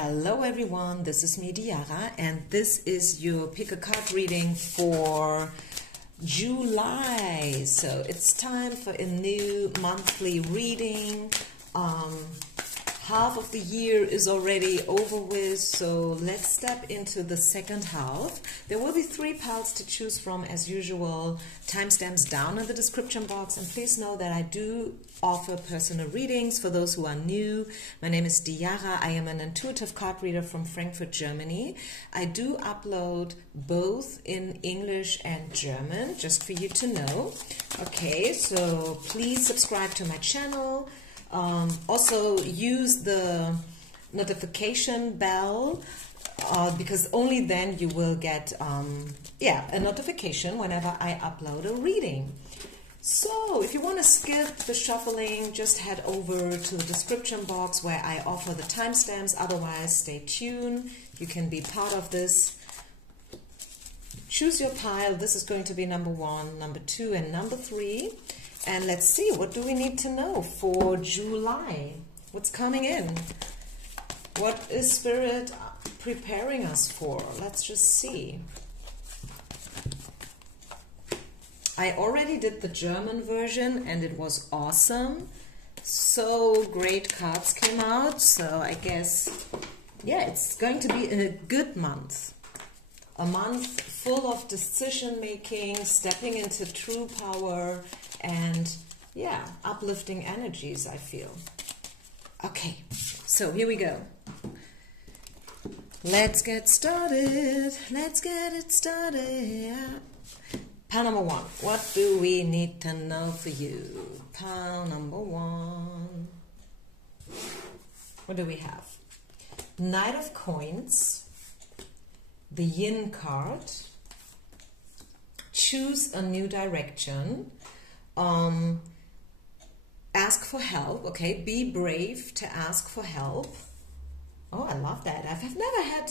Hello everyone, this is me Diara, and this is your pick a card reading for July. So it's time for a new monthly reading. Half of the year is already over with, so let's step into the second half. There will be 3 piles to choose from as usual. Timestamps down in the description box, and please know that I do offer personal readings for those who are new. My name is Diara. I am an intuitive card reader from Frankfurt, Germany. I do upload both in English and German, just for you to know. Okay, so please subscribe to my channel. Also use the notification bell because only then you will get a notification whenever I upload a reading. So if you want to skip the shuffling, just head over to the description box where I offer the timestamps. Otherwise, stay tuned. You can be part of this. Choose your pile. This is going to be number 1, number 2, and number 3. And let's see, what do we need to know for July? What's coming in? What is Spirit preparing us for? Let's just see. I already did the German version and it was awesome. So great cards came out. So I guess, yeah, it's going to be a good month. A month full of decision making, stepping into true power, and yeah, uplifting energies, I feel. Okay, so here we go. Let's get started. Let's get it started. Pile number 1. What do we need to know for you? Pile number 1. What do we have? Knight of Coins. The Yin card. Choose a new direction. Ask for help. Okay, be brave to ask for help. Oh, I love that. I've never had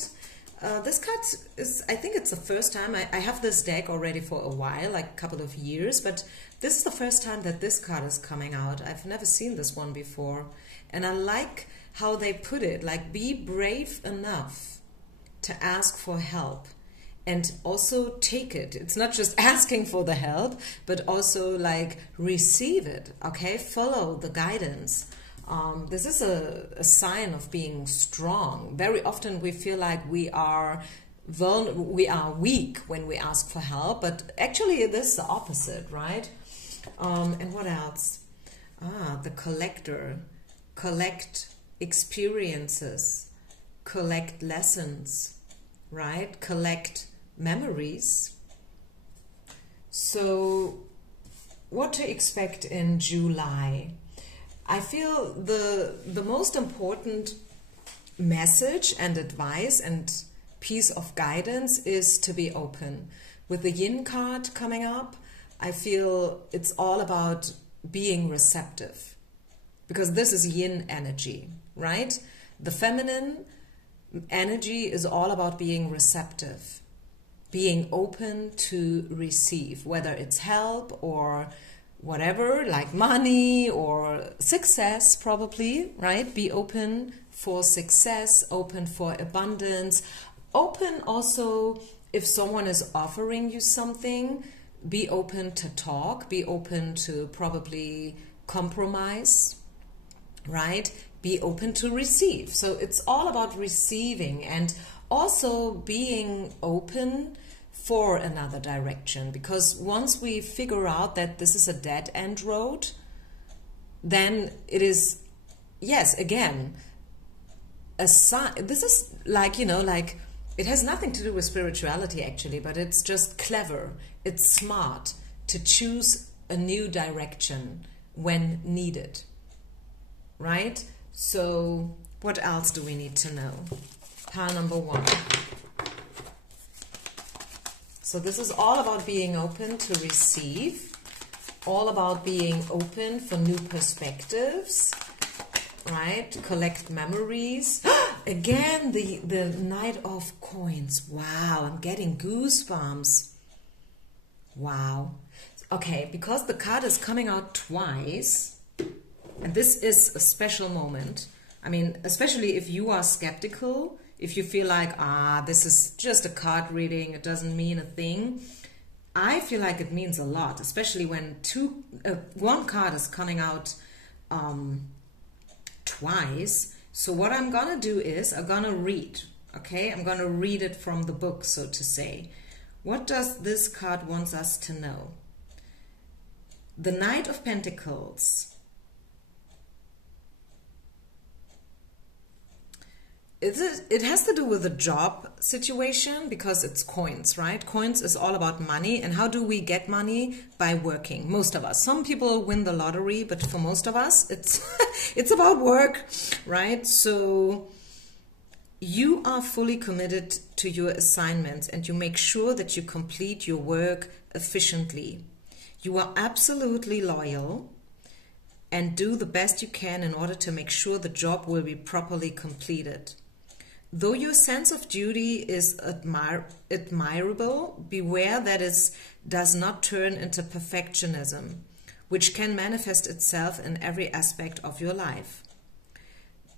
this card is, I think it's the first time. I have this deck already for a while, like a couple of years, but this is the first time that this card is coming out. I've never seen this one before, and I like how they put it, like be brave enough to ask for help and also take it. It's not just asking for the help, but also like receive it, okay? Follow the guidance. This is a sign of being strong. Very often we feel like we are weak when we ask for help, but actually this is the opposite, right? And what else? The collector. Collect experiences, collect lessons, right? Collect memories. So what to expect in July? I feel the most important message and advice and piece of guidance is to be open. With the Yin card coming up, I feel it's all about being receptive, because this is Yin energy, right? The feminine energy is all about being receptive, being open to receive, whether it's help or whatever, like money or success, probably, right? Be open for success, open for abundance, open also if someone is offering you something, be open to talk, be open to probably compromise, right? Be open to receive. So it's all about receiving and also being open for another direction, because once we figure out that this is a dead-end road, then it is, yes, again, a sign. This is like, you know, like it has nothing to do with spirituality actually, but it's just clever, it's smart to choose a new direction when needed, right? So what else do we need to know? Pile number 1. So this is all about being open to receive, all about being open for new perspectives, right? Collect memories. Again, the Knight of Coins. Wow, I'm getting goosebumps. Wow. Okay, because the card is coming out twice, and this is a special moment, I mean, especially if you are skeptical, if you feel like, this is just a card reading, it doesn't mean a thing. I feel like it means a lot, especially when one card is coming out twice. So what I'm gonna do is I'm gonna read, okay? I'm gonna read it from the book, so to say. What does this card wants us to know? The Knight of Pentacles. It has to do with a job situation because it's coins, right? Coins is all about money. And how do we get money? By working. Most of us. Some people win the lottery, but for most of us, it's about work, right? So you are fully committed to your assignments and you make sure that you complete your work efficiently. You are absolutely loyal and do the best you can in order to make sure the job will be properly completed. Though your sense of duty is admirable, beware that it does not turn into perfectionism, which can manifest itself in every aspect of your life.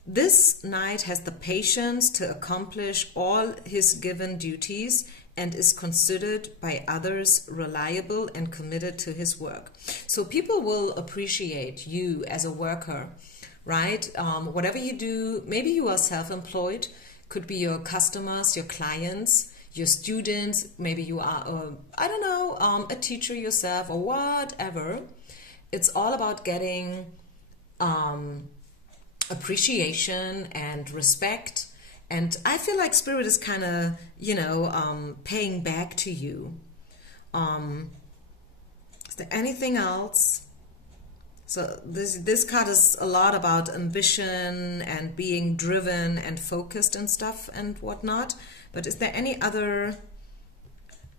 This knight has the patience to accomplish all his given duties and is considered by others reliable and committed to his work. So people will appreciate you as a worker, right? Whatever you do, maybe you are self-employed, could be your customers, your clients, your students, maybe you are, a teacher yourself or whatever. It's all about getting appreciation and respect. And I feel like Spirit is kind of, paying back to you. Is there anything else? So this card is a lot about ambition and being driven and focused and stuff and whatnot. But is there any other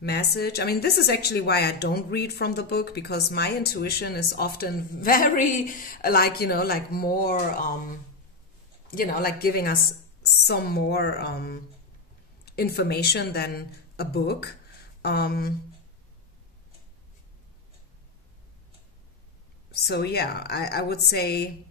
message? I mean, this is actually why I don't read from the book, because my intuition is often very more, giving us some more information than a book. So yeah, I would say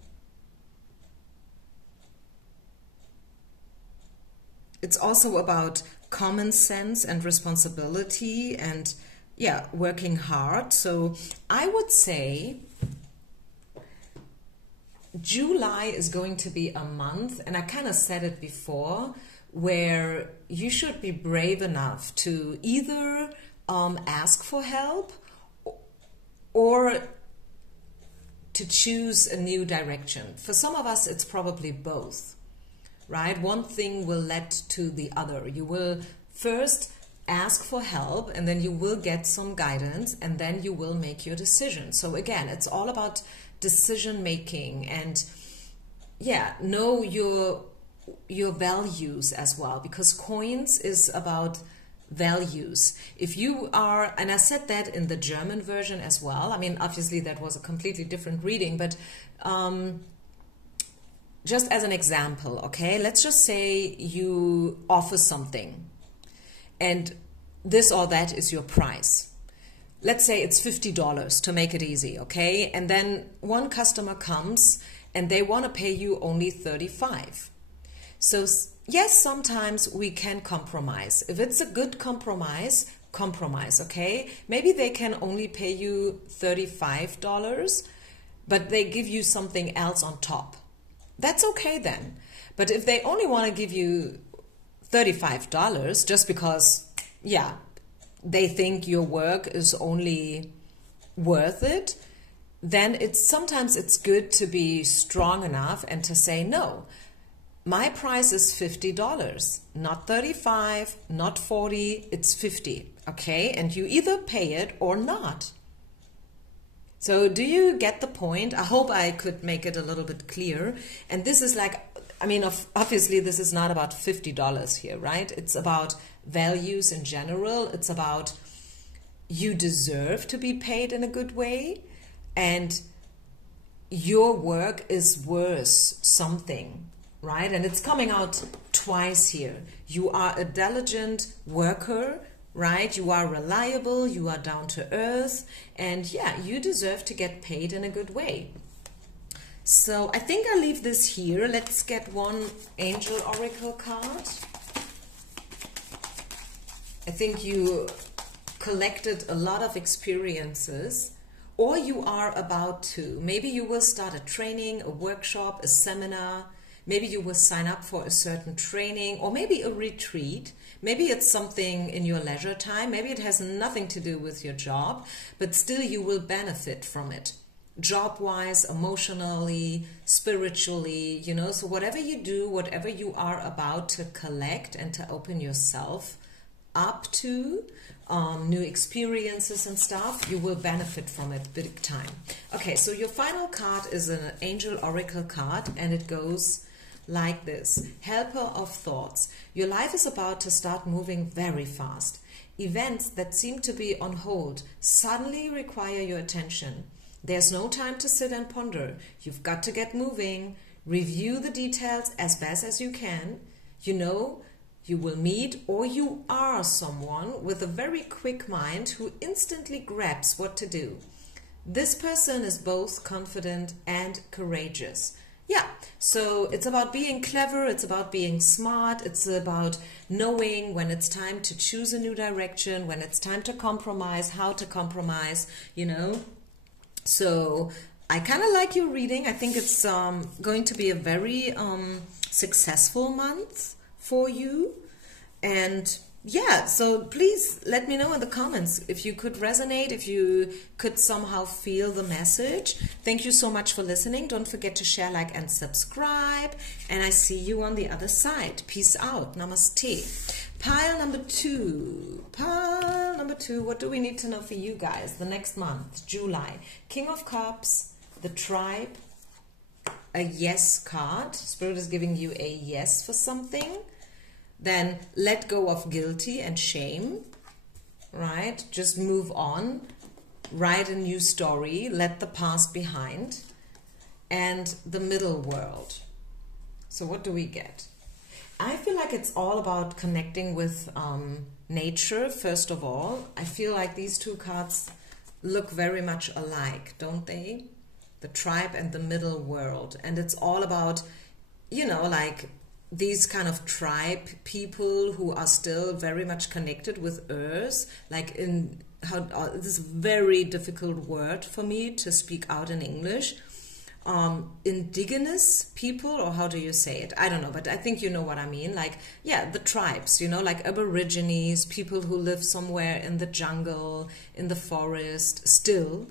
it's also about common sense and responsibility and working hard. So I would say July is going to be a month, and I kind of said it before, where you should be brave enough to either ask for help or to choose a new direction. For some of us, it's probably both, right? One thing will lead to the other. You will first ask for help, and then you will get some guidance, and then you will make your decision. So again, it's all about decision making and know your values as well, because coins is about values. If you are, and I said that in the German version as well, I mean, obviously that was a completely different reading, but just as an example, okay, let's just say you offer something and this or that is your price. Let's say it's $50 to make it easy, okay? And then one customer comes and they want to pay you only $35. So yes, sometimes we can compromise. If it's a good compromise, okay? Maybe they can only pay you $35, but they give you something else on top. That's okay then. But if they only want to give you $35 just because, they think your work is only worth it, then sometimes it's good to be strong enough and to say, no, my price is $50, not $35, not $40, it's $50, okay? And you either pay it or not. So do you get the point? I hope I could make it a little bit clear. And this is like, I mean, obviously this is not about $50 here, right? It's about values in general. It's about you deserve to be paid in a good way, and your work is worth something, right? And it's coming out twice here. You are a diligent worker, right? You are reliable, you are down to earth, and you deserve to get paid in a good way. So I think I'll leave this here. Let's get one angel oracle card. I think you collected a lot of experiences, or you are about to. Maybe you will start a training, a workshop, a seminar. Maybe you will sign up for a certain training, or maybe a retreat. Maybe it's something in your leisure time. Maybe it has nothing to do with your job, but still you will benefit from it. Job-wise, emotionally, spiritually, you know. So whatever you do, whatever you are about to collect and to open yourself up to, new experiences and stuff, you will benefit from it big time. Okay, so your final card is an angel oracle card, and it goes like this. Helper of thoughts. Your life is about to start moving very fast. Events that seem to be on hold suddenly require your attention. There's no time to sit and ponder. You've got to get moving. Review the details as best as you can. You know, you will meet, or you are someone with a very quick mind who instantly grabs what to do. This person is both confident and courageous. Yeah, so it's about being clever, it's about being smart, it's about knowing when it's time to choose a new direction, when it's time to compromise, how to compromise, you know. So I kind of like your reading. I think it's going to be a very successful month for you. And yeah, so please let me know in the comments if you could resonate, if you could somehow feel the message. Thank you so much for listening. Don't forget to share, like, and subscribe. And I see you on the other side. Peace out. Namaste. Pile number two. Pile number two. What do we need to know for you guys? The next month, July. King of Cups, the Tribe, a yes card. Spirit is giving you a yes for something. Then let go of guilty and shame, right? Just move on, write a new story, let the past behind. And the middle world. So what do we get? I feel like it's all about connecting with nature, first of all. I feel like these two cards look very much alike, don't they? The tribe and the middle world. And it's all about, you know, like these kind of tribe people who are still very much connected with earth, like in how this very difficult word for me to speak out in English. Indigenous people, or how do you say it? I don't know, but I think you know what I mean. Like, yeah, the tribes, you know, like Aborigines, people who live somewhere in the jungle, in the forest, still.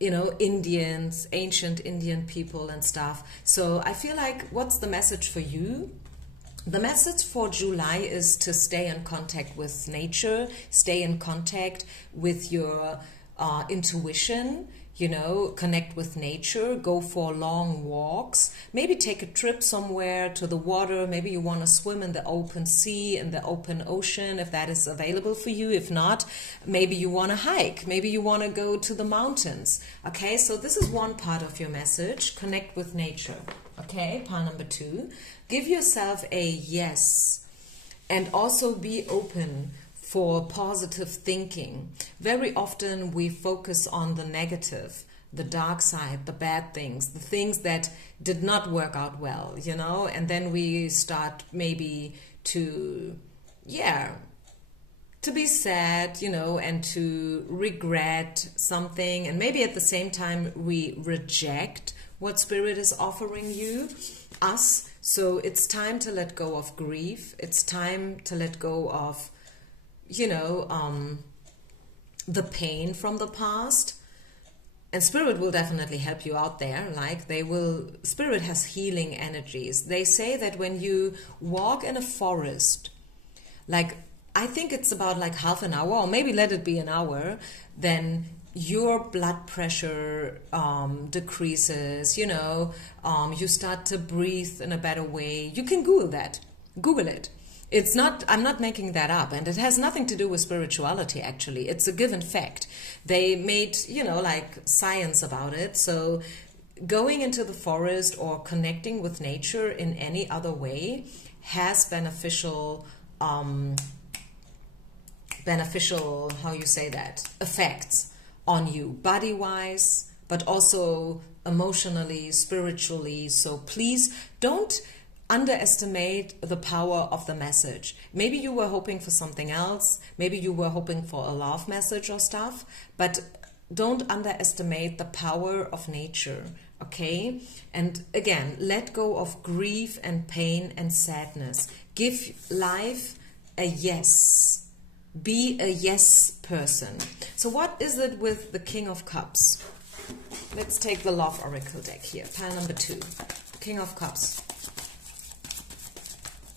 You know, Indians, ancient Indian people and stuff. So I feel like, what's the message for you? The message for July is to stay in contact with nature, stay in contact with your intuition, you know, connect with nature, go for long walks, maybe take a trip somewhere to the water. Maybe you want to swim in the open sea, in the open ocean, if that is available for you. If not, maybe you want to hike, maybe you want to go to the mountains. Okay, so this is one part of your message, connect with nature. Okay, part number two, give yourself a yes, and also be open for positive thinking. Very often we focus on the negative, the dark side, the bad things, the things that did not work out well, you know, and then we start maybe to, yeah, to be sad, you know, and to regret something. And maybe at the same time we reject what Spirit is offering us. So it's time to let go of grief. It's time to let go of, you know, the pain from the past. And Spirit will definitely help you out there. Like, they will, Spirit has healing energies. They say that when you walk in a forest, like, I think it's about like half an hour, or maybe let it be an hour, then your blood pressure decreases, you know, you start to breathe in a better way. You can Google that. Google it. It's not, I'm not making that up, and it has nothing to do with spirituality, actually. It's a given fact. They made, you know, like science about it. So going into the forest or connecting with nature in any other way has beneficial, how you say that, effects on you, body-wise, but also emotionally, spiritually. So please don't underestimate the power of the message. Maybe you were hoping for something else. Maybe you were hoping for a love message or stuff, but don't underestimate the power of nature, okay? And again, let go of grief and pain and sadness. Give life a yes. Be a yes person. So what is it with the King of Cups? Let's take the Love Oracle deck here. Pile number 2. King of Cups.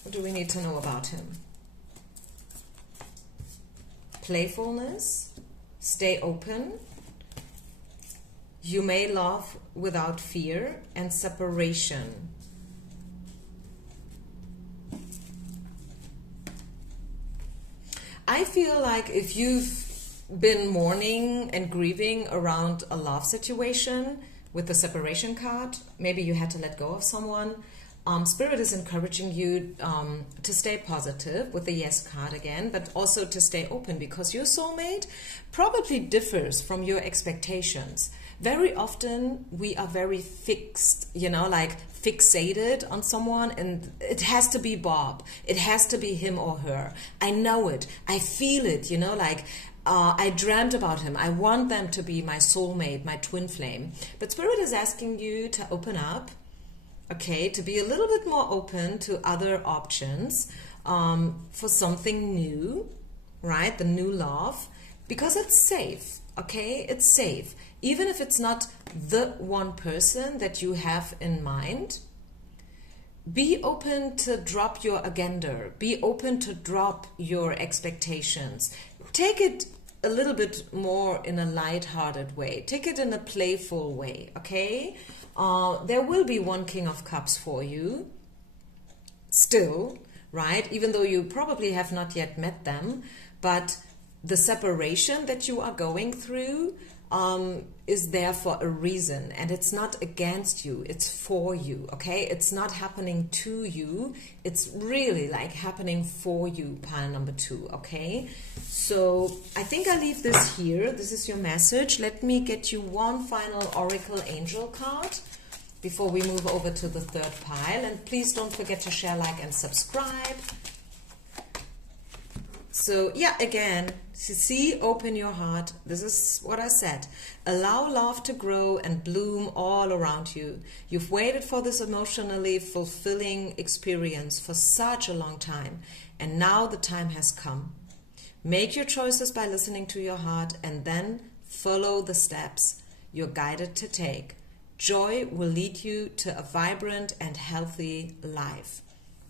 What do we need to know about him? Playfulness. Stay open. You may love without fear. And separation. I feel like if you've been mourning and grieving around a love situation with the separation card, maybe you had to let go of someone, Spirit is encouraging you to stay positive with the yes card again, but also to stay open, because your soulmate probably differs from your expectations. Very often we are very fixed, you know, like fixated on someone, and it has to be Bob. It has to be him or her. I know it. I feel it, you know, like I dreamt about him. I want them to be my soulmate, my twin flame. But Spirit is asking you to open up, okay, to be a little bit more open to other options for something new, right? The new love, because it's safe, okay? It's safe. Even if it's not the one person that you have in mind, be open to drop your agenda. Be open to drop your expectations. Take it a little bit more in a light-hearted way. Take it in a playful way, okay? There will be one King of Cups for you still, right? Even though you probably have not yet met them, but the separation that you are going through is there for a reason, and it's not against you, it's for you, okay? It's not happening to you, it's really like happening for you, pile number 2, okay? So I think I leave this here. This is your message. Let me get you one final Oracle Angel card before we move over to the 3rd pile, and please don't forget to share, like, and subscribe. So yeah, again, see, open your heart. This is what I said. Allow love to grow and bloom all around you. You've waited for this emotionally fulfilling experience for such a long time, and now the time has come. Make your choices by listening to your heart, and then follow the steps you're guided to take. Joy will lead you to a vibrant and healthy life.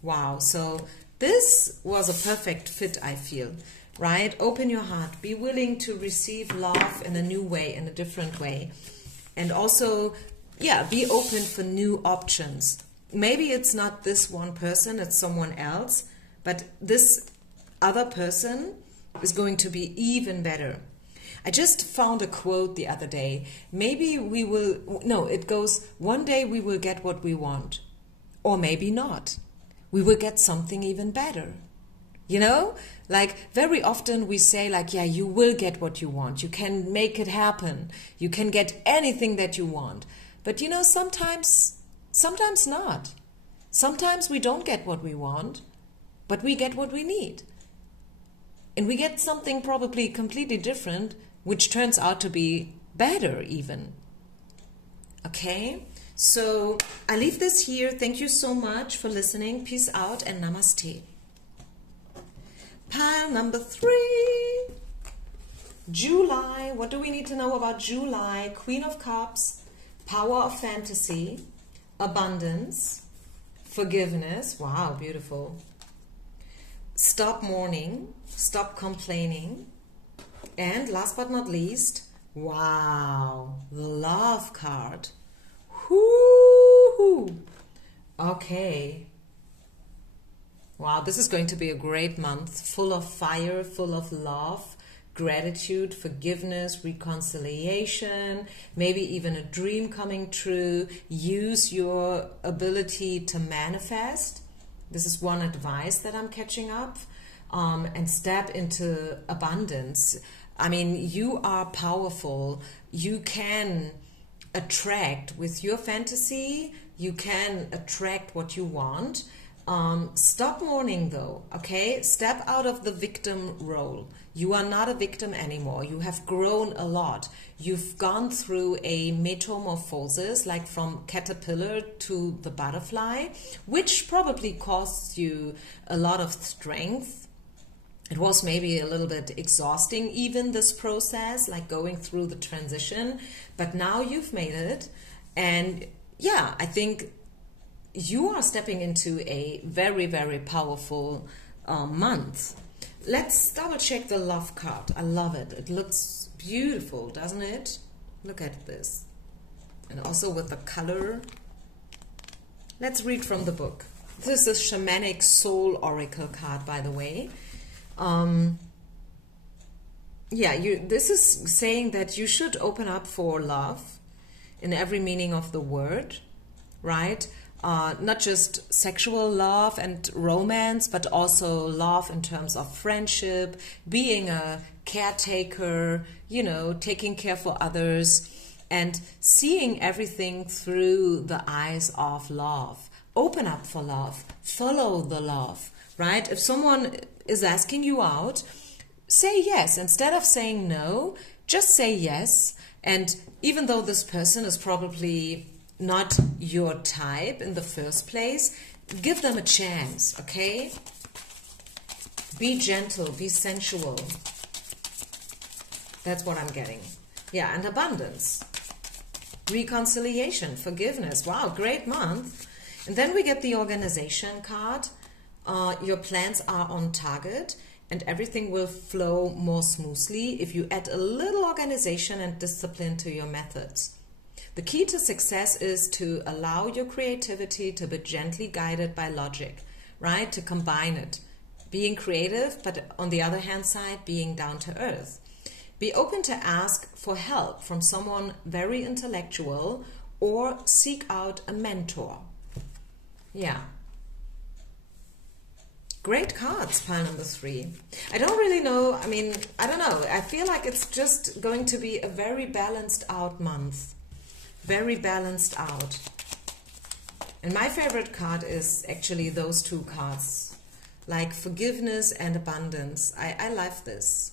Wow, so this was a perfect fit, I feel, right? Open your heart. Be willing to receive love in a new way, in a different way. And also, yeah, be open for new options. Maybe it's not this one person, it's someone else, but this other person is going to be even better. I just found a quote the other day. Maybe we will, no, it goes, one day we will get what we want, or maybe not. We will get something even better. You know, like very often we say like, yeah, you will get what you want. You can make it happen. You can get anything that you want. But you know, sometimes not. Sometimes we don't get what we want, but we get what we need. And we get something probably completely different, which turns out to be better even. Okay? So I leave this here. Thank you so much for listening. Peace out and namaste. Pile number 3. July. What do we need to know about July? Queen of Cups, power of fantasy, abundance, forgiveness. Wow, beautiful. Stop mourning, stop complaining. And last but not least, wow, the love card. Whoo! Okay. Wow, this is going to be a great month, full of fire, full of love, gratitude, forgiveness, reconciliation, maybe even a dream coming true. Use your ability to manifest. This is one advice that I'm catching up. And step into abundance. I mean, you are powerful. You can attract with your fantasy. You can attract what you want. Stop mourning though, okay? Step out of the victim role. You are not a victim anymore. You have grown a lot. You've gone through a metamorphosis, like from caterpillar to the butterfly, which probably costs you a lot of strength. It was maybe a little bit exhausting, even this process, like going through the transition, but now you've made it. And yeah, I think you are stepping into a very, very powerful month. Let's double check the love card. I love it. It looks beautiful, doesn't it? Look at this. And also with the color. Let's read from the book. This is Shamanic Soul Oracle card, by the way. This is saying that you should open up for love in every meaning of the word, right? Not just sexual love and romance, but also love in terms of friendship, being a caretaker, you know, taking care for others, and seeing everything through the eyes of love. Open up for love, follow the love, right? If someone is asking you out, say yes. Instead of saying no, just say yes. And even though this person is probably not your type in the first place, give them a chance, okay? Be gentle, be sensual. That's what I'm getting. Yeah, and abundance. Reconciliation, forgiveness. Wow, great month. And then we get the organization card. Your plans are on target and everything will flow more smoothly if you add a little organization and discipline to your methods. The key to success is to allow your creativity to be gently guided by logic, right? To combine it. Being creative, but on the other hand side, being down to earth. Be open to ask for help from someone very intellectual or seek out a mentor. Yeah. Great cards, pile number 3. I don't really know, I don't know. I feel like it's just going to be a very balanced out month. Very balanced out. And my favorite card is actually those two cards, like forgiveness and abundance. I love this.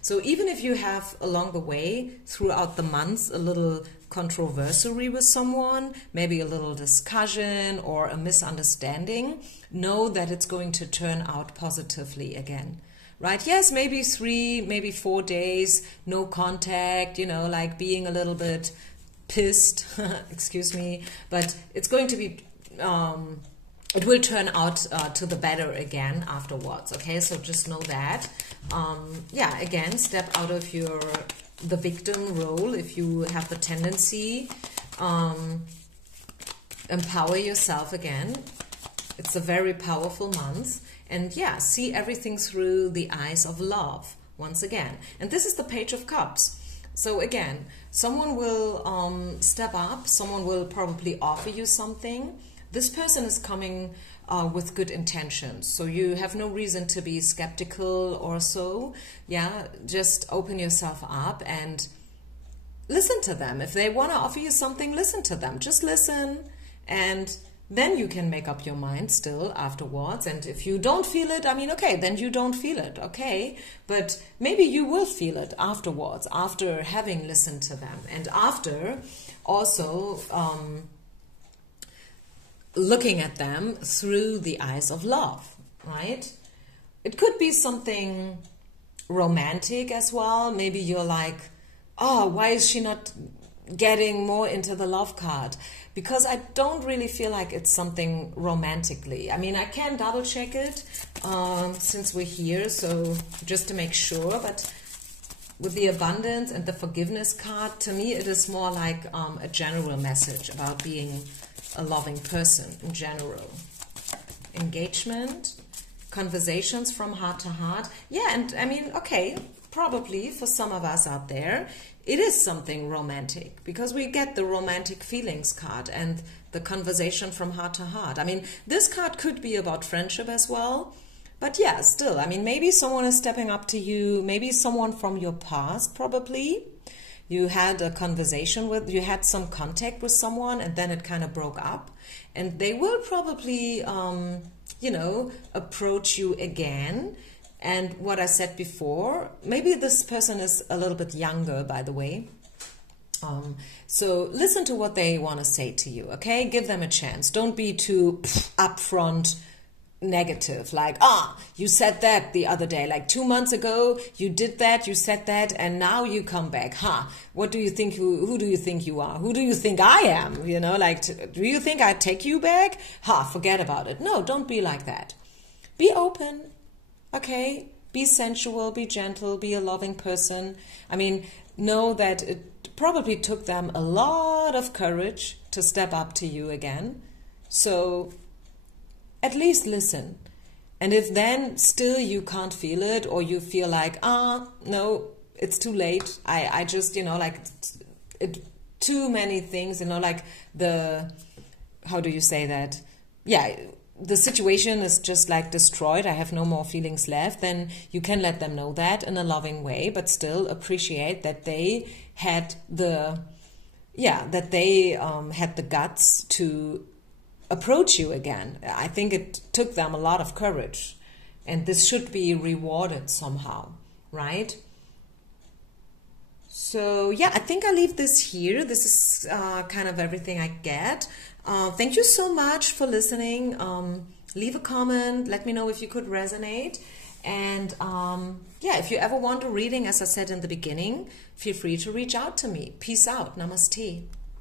So even if you have along the way throughout the month a little controversy with someone, maybe a little discussion or a misunderstanding, know that it's going to turn out positively again. Right? Yes, maybe 3, maybe 4 days, no contact, you know, like being a little bit pissed, excuse me, but it's going to be, it will turn out to the better again afterwards, okay? So just know that. Yeah, again, step out of the victim role if you have the tendency. Empower yourself again. It's a very powerful month. And yeah, see everything through the eyes of love once again. And this is the Page of Cups. So again, someone will step up, someone will probably offer you something. This person is coming with good intentions, so you have no reason to be skeptical or so. Yeah, just open yourself up and listen to them. If they want to offer you something, listen to them. Just listen, and then you can make up your mind still afterwards. And if you don't feel it, okay, then you don't feel it, okay? But maybe you will feel it afterwards, after having listened to them, and after also looking at them through the eyes of love, right? It could be something romantic as well. Maybe you're like, oh, why is she not getting more into the love card? Because I don't really feel like it's something romantically. I can double check it since we're here, so just to make sure. But with the abundance and the forgiveness card, to me it is more like a general message about being a loving person in general. Engagement, conversations from heart to heart. Yeah, and okay, probably for some of us out there, it is something romantic because we get the romantic feelings card and the conversation from heart to heart. This card could be about friendship as well. But yeah, still, maybe someone is stepping up to you, maybe someone from your past probably. You had a conversation with, you had some contact with someone, and then it kind of broke up. And they will probably, you know, approach you again. And what I said before, maybe this person is a little bit younger, by the way. So listen to what they want to say to you, okay? Give them a chance. Don't be too upfront negative, like, you said that the other day, like 2 months ago, you did that, you said that, and now you come back. What do you think, who do you think you are? Who do you think I am? You know, like, do you think I take you back? Forget about it. No, don't be like that. Be open, okay? Be sensual, be gentle, be a loving person. I mean, know that it probably took them a lot of courage to step up to you again. So at least listen. And if then still you can't feel it, or you feel like, no, it's too late. I just, you know, like, too many things, you know, like how do you say that? Yeah, the situation is just like destroyed. I have no more feelings left. Then you can let them know that in a loving way, but still appreciate that they had the guts to approach you again. I think it took them a lot of courage, and this should be rewarded somehow, right? So yeah, I think I leave this here. This is kind of everything I get. Thank you so much for listening. Leave a comment. Let me know if you could resonate. And yeah, if you ever want a reading, as I said in the beginning, feel free to reach out to me. Peace out. Namaste.